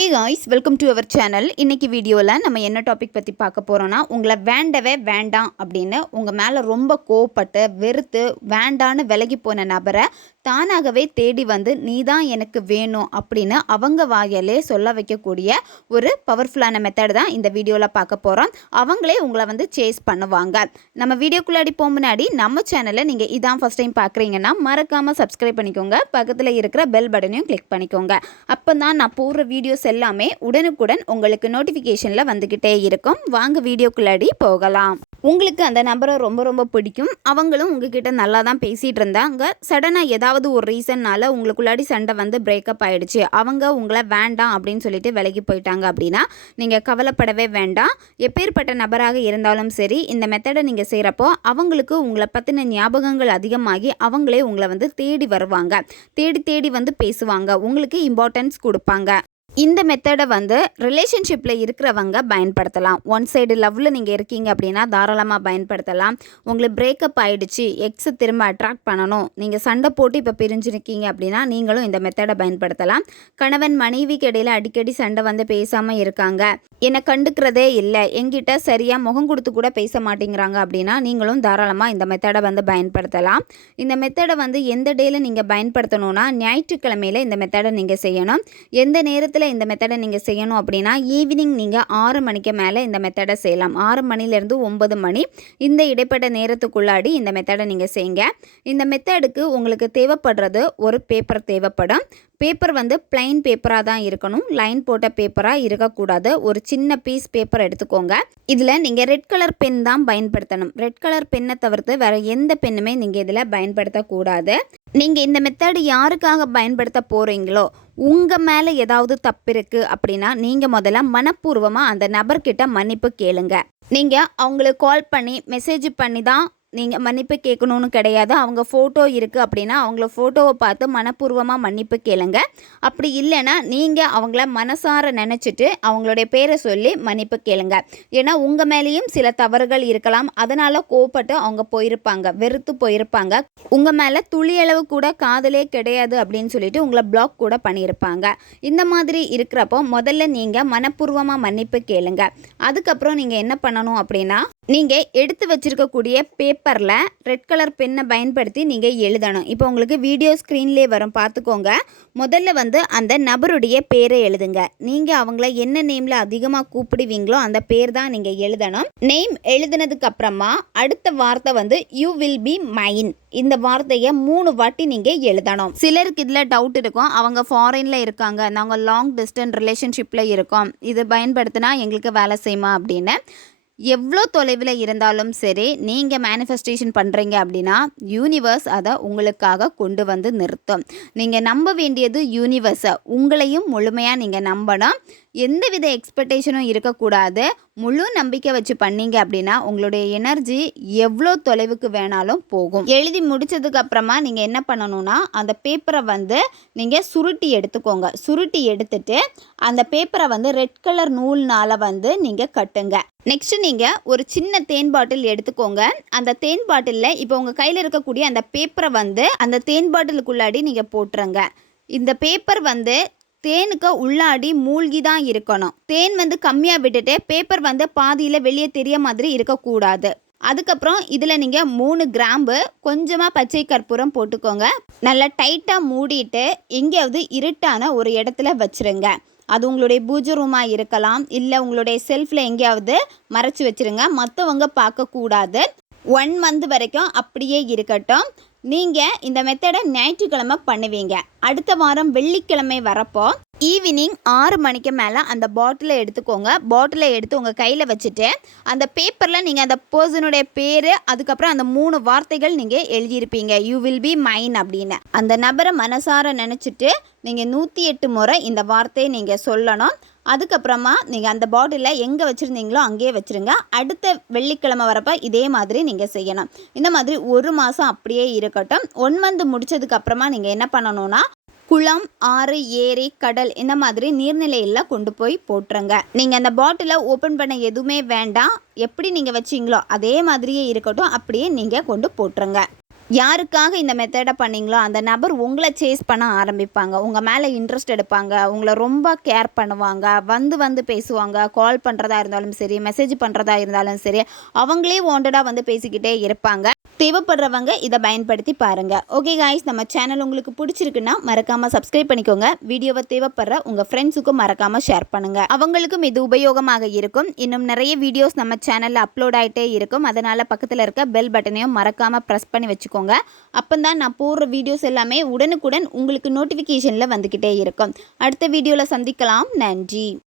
Hey guys, welcome to our channel. இன்னைக்கு வீடியோவில் நம்ம என்ன டாபிக் பற்றி பார்க்க போகிறோன்னா, உங்களை வேண்டவே வேண்டாம் அப்படின்னு உங்கள் மேலே ரொம்ப கோவப்பட்டு வெறுத்து வேண்டான்னு விலகி போன நபரை தானாகவே தேடி வந்து நீ தான் எனக்கு வேணும் அப்படின்னு அவங்க வாயாலே சொல்ல வைக்கக்கூடிய ஒரு பவர்ஃபுல்லான மெத்தட் தான் இந்த வீடியோவில் பார்க்க போகிறோம். அவங்களே உங்களை வந்து சேஸ் பண்ணுவாங்க. நம்ம வீடியோக்குள்ளாடி போக முன்னாடி நம்ம சேனலை நீங்கள் இதான் ஃபஸ்ட் டைம் பார்க்குறீங்கன்னா மறக்காமல் சப்ஸ்கிரைப் பண்ணிக்கோங்க. பக்கத்தில் இருக்கிற பெல் பட்டனையும் கிளிக் பண்ணிக்கோங்க. அப்போ தான் நான் போடுற வீடியோஸ் எல்லாமே உடனுக்குடன் உங்களுக்கு நோட்டிஃபிகேஷனில் வந்துக்கிட்டே இருக்கும். வாங்க வீடியோக்குள்ளாடி போகலாம். உங்களுக்கு அந்த நபரை ரொம்ப ரொம்ப பிடிக்கும். அவங்களும் உங்ககிட்ட நல்லா தான் பேசிகிட்டு இருந்தாங்க. சடனாக ஏதாவது ஒரு ரீசன்னால் உங்களுக்குள்ளாடி சண்டை வந்து பிரேக்கப் ஆகிடுச்சு. அவங்க உங்களை வேண்டாம் அப்படின்னு சொல்லிட்டு விலகி போயிட்டாங்க அப்படின்னா நீங்கள் கவலைப்படவே வேண்டாம். எப்பேற்பட்ட நபராக இருந்தாலும் சரி, இந்த மெத்தடை நீங்கள் செய்கிறப்போ அவங்களுக்கு உங்களை பற்றின ஞாபகங்கள் அதிகமாகி அவங்களே உங்களை வந்து தேடி வருவாங்க. தேடி தேடி வந்து பேசுவாங்க. உங்களுக்கு இம்பார்ட்டன்ஸ் கொடுப்பாங்க. இந்த மெத்தடை வந்து ரிலேஷன்ஷிப்பில் இருக்கிறவங்க பயன்படுத்தலாம். ஒன் சைடு லவ்வில் நீங்கள் இருக்கீங்க அப்படின்னா தாராளமாக பயன்படுத்தலாம். உங்களுக்கு பிரேக்கப் ஆகிடுச்சு, எக்ஸை திரும்ப அட்ராக்ட் பண்ணணும், நீங்கள் சண்டை போட்டு இப்போ பிரிஞ்சிருக்கீங்க அப்படின்னா நீங்களும் இந்த மெத்தடை பயன்படுத்தலாம். கணவன் மனைவிக்கு இடையில் அடிக்கடி சண்டை வந்து பேசாமல் இருக்காங்க, என்னை கண்டுக்கிறதே இல்லை, எங்கிட்ட சரியாக முகம் கொடுத்து கூட பேச மாட்டேங்கிறாங்க அப்படின்னா நீங்களும் தாராளமாக இந்த மெத்தடை வந்து பயன்படுத்தலாம். இந்த மெத்தடை வந்து எந்த டேயில் நீங்கள் பயன்படுத்தணும்னா ஞாயிற்றுக்கிழமையில் இந்த மெத்தடை நீங்கள் செய்யணும். எந்த நேரத்தில் இந்த மெத்தடை நீங்கள் செய்யணும் அப்படின்னா ஈவினிங் நீங்கள் 6 மணிக்கு மேலே இந்த மெத்தடை செய்யலாம். 6 மணிலேருந்து 9 மணி இந்த இடைப்பட்ட நேரத்துக்குள்ளாடி இந்த மெத்தடை நீங்கள் செய்யுங்க. இந்த மெத்தடுக்கு உங்களுக்கு தேவைப்படுறது ஒரு பேப்பர் தேவைப்படும். பேப்பர் வந்து பிளைன் பேப்பராக தான் இருக்கணும், லைன் போட்ட பேப்பராக இருக்கக்கூடாது. ஒரு சின்ன பீஸ் பேப்பர் எடுத்துக்கோங்க. இதில் நீங்கள் ரெட் கலர் பென் தான் பயன்படுத்தணும். ரெட் கலர் பென்னை தவிர்த்து வேறு எந்த பெண்ணுமே நீங்கள் இதில் பயன்படுத்தக்கூடாது. நீங்கள் இந்த மெத்தடு யாருக்காக பயன்படுத்த போகிறீங்களோ உங்கள் மேலே ஏதாவது தப்பு இருக்குது அப்படின்னா நீங்கள் முதல்ல மனப்பூர்வமாக அந்த நபர்கிட்ட மன்னிப்பு கேளுங்க. நீங்கள் அவங்களுக்கு கால் பண்ணி மெசேஜ் பண்ணி தான் நீங்கள் மன்னிப்பு கேட்கணுன்னு கிடையாது. அவங்க ஃபோட்டோ இருக்குது அப்படின்னா அவங்கள ஃபோட்டோவை பார்த்து மனப்பூர்வமாக மன்னிப்பு கேளுங்க. அப்படி இல்லைன்னா நீங்கள் அவங்கள மனசார நினச்சிட்டு அவங்களுடைய பேரை சொல்லி மன்னிப்பு கேளுங்க. ஏன்னா உங்கள் மேலேயும் சில தவறுகள் இருக்கலாம். அதனால் கோவப்பட்டு அவங்க போயிருப்பாங்க, வெறுத்து போயிருப்பாங்க. உங்கள் மேலே துளியளவு கூட காதலே கிடையாது அப்படின்னு சொல்லிட்டு உங்களை பிளாக் கூட பண்ணியிருப்பாங்க. இந்த மாதிரி இருக்கிறப்போ முதல்ல நீங்கள் மனப்பூர்வமாக மன்னிப்பு கேளுங்க. அதுக்கப்புறம் நீங்கள் என்ன பண்ணணும் அப்படின்னா நீங்கள் எடுத்து வச்சுருக்கக்கூடிய பேப்பரில் ரெட் கலர் பென்னை பயன்படுத்தி நீங்கள் எழுதணும். இப்போ உங்களுக்கு வீடியோ ஸ்க்ரீன்லேயே வரும், பார்த்துக்கோங்க. முதல்ல வந்து அந்த நபருடைய பேரை எழுதுங்க. நீங்கள் அவங்கள என்ன நேமில் அதிகமாக கூப்பிடுவீங்களோ அந்த பேர் தான் நீங்கள் எழுதணும். நேம் எழுதுனதுக்கு அப்புறமா அடுத்த வார்த்தை வந்து யூ வில் பி மைன். இந்த வார்த்தையை 3 வாட்டி நீங்கள் எழுதணும். சிலருக்கு இதில் டவுட் இருக்கும், அவங்க ஃபாரினில் இருக்காங்க, நாங்கள் லாங் டிஸ்டன்ஸ் ரிலேஷன்ஷிப்பில் இருக்கோம், இது பயன்படுத்தினா எங்களுக்கு வேலை செய்யுமா அப்படின்னு. எவ்வளோ தொலைவில் இருந்தாலும் சரி, நீங்கள் மேனிஃபெஸ்டேஷன் பண்ணுறீங்க அப்படின்னா யூனிவர்ஸ் அதை உங்களுக்காக கொண்டு வந்து நிறுத்தும். நீங்கள் நம்ப வேண்டியது யூனிவர்ஸை, உங்களையும் முழுமையாக நீங்கள் நம்பணும். எந்தவித எக்ஸ்பெக்டேஷனும் இருக்கக்கூடாது. முழு நம்பிக்கை வச்சு பண்ணீங்க அப்படின்னா உங்களுடைய எனர்ஜி எவ்வளோ தொலைவுக்கு வேணாலும் போகும். எழுதி முடித்ததுக்கு அப்புறமா நீங்கள் என்ன பண்ணணும்னா அந்த பேப்பரை வந்து நீங்கள் சுருட்டி எடுத்துக்கோங்க. சுருட்டி எடுத்துட்டு அந்த பேப்பரை வந்து ரெட் கலர் நூல்னால் வந்து நீங்கள் கட்டுங்க. நெக்ஸ்ட்டு நீங்கள் ஒரு சின்ன தேன் பாட்டில் எடுத்துக்கோங்க. அந்த தேன் பாட்டிலில் இப்போ உங்கள் கையில் இருக்கக்கூடிய அந்த பேப்பரை வந்து அந்த தேன் பாட்டிலுக்குள்ளாடி நீங்கள் போட்டுருங்க. இந்த பேப்பர் வந்து தேனுக்கு உள்ளாடி மூழ்கி தான் இருக்கணும். தேன் வந்து கம்மியாக விட்டுட்டு பேப்பர் வந்து பாதியில் வெளியே தெரிய மாதிரி இருக்கக்கூடாது. அதுக்கப்புறம் இதில் நீங்கள் 3 கிராம்பு, கொஞ்சமாக பச்சை கற்பூரம் போட்டுக்கோங்க. நல்லா டைட்டாக மூடிட்டு எங்கேயாவது இருட்டான ஒரு இடத்துல வச்சுருங்க. அது உங்களுடைய பூஜை ரூமாக இருக்கலாம், இல்லை உங்களுடைய செல்ஃபில் எங்கேயாவது மறைச்சி வச்சுருங்க. மற்றவங்க பார்க்கக்கூடாது. 1 மந்த் வரைக்கும் அப்படியே இருக்கட்டும். நீங்கள் இந்த மெத்தடை ஞாயிற்றுக்கிழமை பண்ணுவீங்க. அடுத்த வாரம் வெள்ளிக்கிழமை வரப்போ ஈவினிங் 6 மணிக்கு மேலே அந்த பாட்டிலை எடுத்துக்கோங்க. பாட்டிலை எடுத்து உங்கள் கையில் வச்சுட்டு அந்த பேப்பரில் நீங்கள் அந்த பர்சனுடைய பேர், அதுக்கப்புறம் அந்த 3 வார்த்தைகள் நீங்கள் எழுதியிருப்பீங்க, யூ வில் பி மைன் அப்படின்னு. அந்த நபரை மனசார நினச்சிட்டு நீங்கள் 108 முறை இந்த வார்த்தையை நீங்கள் சொல்லணும். அதுக்கப்புறமா நீங்கள் அந்த பாட்டிலை எங்கே வச்சுருந்தீங்களோ அங்கேயே வச்சுருங்க. அடுத்த வெள்ளிக்கிழமை வரப்போ இதே மாதிரி நீங்கள் செய்யணும். இந்த மாதிரி 1 மாதம் அப்படியே இருக்கட்டும். 1 மந்த் முடித்ததுக்கப்புறமா நீங்கள் என்ன பண்ணணும்னா குளம், ஆறு, ஏரி, கடல் இந்த மாதிரி நீர்நிலையில் கொண்டு போய் போட்டுருங்க. நீங்கள் அந்த பாட்டிலை ஓப்பன் பண்ண எதுவுமே வேண்டாம். எப்படி நீங்கள் வச்சிங்களோ அதே மாதிரியே இருக்கட்டும், அப்படியே நீங்கள் கொண்டு போட்டுருங்க. யாருக்காக இந்த மெத்தடை பண்ணீங்களோ அந்த நபர் உங்களை சேஸ் பண்ண ஆரம்பிப்பாங்க. உங்கள் மேலே இன்ட்ரெஸ்ட் எடுப்பாங்க. உங்களை ரொம்ப கேர் பண்ணுவாங்க. வந்து பேசுவாங்க. கால் பண்ணுறதா இருந்தாலும் சரி, மெசேஜ் பண்ணுறதா இருந்தாலும் சரி, அவங்களே வாண்டடாக வந்து பேசிக்கிட்டே இருப்பாங்க. தேவைப்படுறவங்க இதை பயன்படுத்தி பாருங்கள். ஓகே காய்ஸ், நம்ம சேனல் உங்களுக்கு பிடிச்சிருக்குன்னா மறக்காமல் சப்ஸ்கிரைப் பண்ணிக்கோங்க. வீடியோவை தேவைப்படுற உங்கள் ஃப்ரெண்ட்ஸுக்கும் மறக்காமல் ஷேர் பண்ணுங்கள். அவங்களுக்கும் இது உபயோகமாக இருக்கும். இன்னும் நிறைய வீடியோஸ் நம்ம சேனலில் அப்லோட் ஆகிட்டே இருக்கும். அதனால் பக்கத்தில் இருக்க பெல் பட்டனையும் மறக்காமல் ப்ரெஸ் பண்ணி வச்சுக்கோங்க. அப்போ தான் நான் போடுற வீடியோஸ் எல்லாமே உடனுக்குடன் உங்களுக்கு நோட்டிஃபிகேஷனில் வந்துக்கிட்டே இருக்கும். அடுத்த வீடியோவில் சந்திக்கலாம். நன்றி.